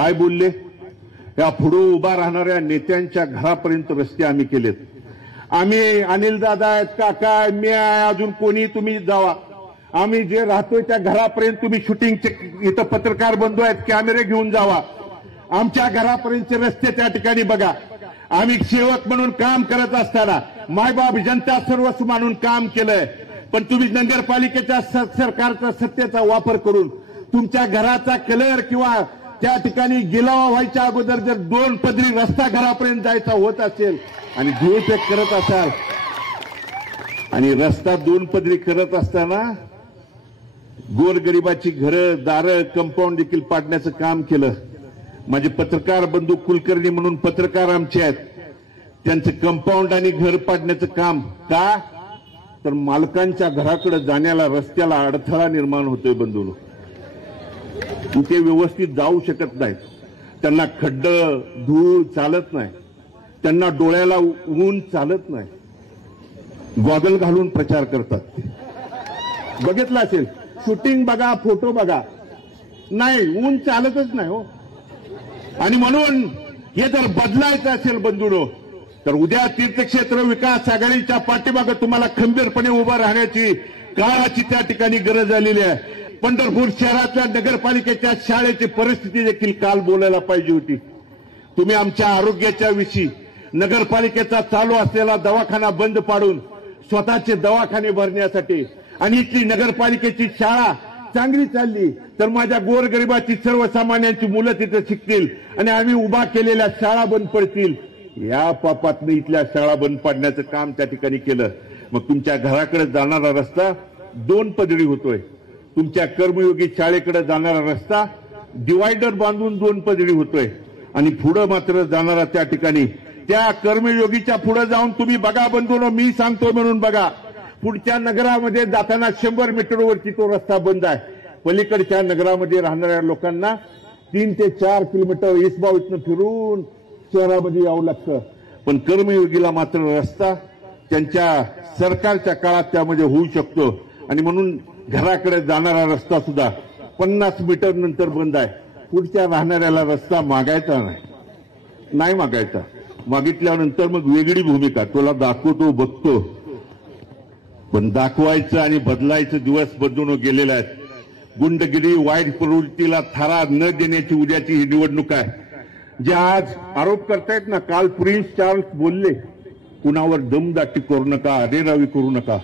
काय बोलले? या पुढे उभा राहणाऱ्या नेत्यांच्या घरापर्यंत रस्ते आम्ही केलेत. आम्ही अनिल दादा आहेत, काका मी आहे, अजून कोणी तुम्ही जावा, आम्ही जे राहतोय त्या घरापर्यंत तुम्ही शूटिंगचे इथं पत्रकार बंधू आहेत कॅमेरे घेऊन जावा, आमच्या घरापर्यंतचे रस्ते त्या ठिकाणी बघा. आम्ही सेवक म्हणून काम करत असताना मायबाप जनता सर्वस्व मानून काम केलंय, पण तुम्ही नगरपालिकेच्या सरकारचा सत्तेचा वापर करून तुमच्या घराचा कलर किंवा त्या ठिकाणी गिलावा व्हायच्या अगोदर जर 2 पदरी रस्ता घरापर्यंत जायचा होत असेल आणि दुरुपयोग करत असाल आणि रस्ता 2 पदरी करत असताना गोरगरिबाची घरं दारं कंपाऊंड देखील पाडण्याचं काम केलं. माझे पत्रकार बंधू कुलकर्णी म्हणून पत्रकार आमचे आहेत, त्यांचं कंपाऊंड आणि घर पाडण्याचं काम का? तर मालकांच्या घराकडे जाण्याला रस्त्याला अडथळा निर्माण होतोय बंधूंनो. ते व्यवस्थित जाऊ शकत नाहीत, त्यांना खड्ड धूळ चालत नाही, त्यांना डोळ्याला ऊन चालत नाही, गॉगल घालून प्रचार करतात. बघितलं असेल, शूटिंग बघा, फोटो बघा, नाही ऊन चालतच नाही हो. आणि म्हणून हे जर बदलायचं असेल बंधूंनो, तर उद्या तीर्थक्षेत्र विकास आघाडीच्या पाठीमागे तुम्हाला खंबीरपणे उभं राहण्याची काळाची त्या ठिकाणी गरज आलेली आहे. पंढरपूर शहरातल्या नगरपालिकेच्या शाळेची परिस्थिती देखील काल बोलायला पाहिजे होती. तुम्ही आमच्या आरोग्याच्या विषयी नगरपालिकेचा चालू असलेला दवाखाना बंद पाडून स्वतःचे दवाखाने भरण्यासाठी आणि इथली नगरपालिकेची शाळा चांगली चालली तर माझ्या गोरगरिबाची सर्वसामान्यांची मुलं तिथे शिकतील आणि आम्ही उभा केलेल्या शाळा बंद पडतील, या पापातनं इथल्या शाळा बंद पाडण्याचं काम त्या ठिकाणी केलं. मग तुमच्या घराकडे जाणारा रस्ता 2 पदरी होतोय, तुमच्या कर्मयोगी शाळेकडे जाणारा रस्ता डिवायडर बांधून 2 पदरी होतोय आणि पुढे मात्र जाणारा त्या ठिकाणी त्या कर्मयोगीच्या पुढे जाऊन तुम्ही बघा बंधूंनो, मी सांगतो म्हणून बघा, पुढच्या नगरामध्ये जाताना 100 मीटरवरती तो रस्ता बंद आहे. पलीकडच्या नगरामध्ये राहणाऱ्या लोकांना 3 ते 4 किलोमीटर इसबाव इथनं फिरून शहरामध्ये यावं लागतं. पण कर्मयोगीला मात्र रस्ता त्यांच्या सरकारच्या काळात त्यामध्ये होऊ शकतो आणि म्हणून घराकडे जाणारा रस्ता सुद्धा 50 मीटर नंतर बंद आहे. पुढच्या राहणाऱ्याला रस्ता मागायचा नाही मागायचा, मागितल्यानंतर मग वेगळी भूमिका, तुला दाखवतो बघतो. पण दाखवायचं आणि बदलायचं दिवस बदलून गेलेले आहेत. गुंडगिरी वाईट प्रवृत्तीला थारा न देण्याची उद्याची ही निवडणूक आहे. जे आज आरोप करतायत ना, काल प्रिन्स चार्ल्स बोलले कुणावर दमदाटी करू नका, अरेरावी करू नका.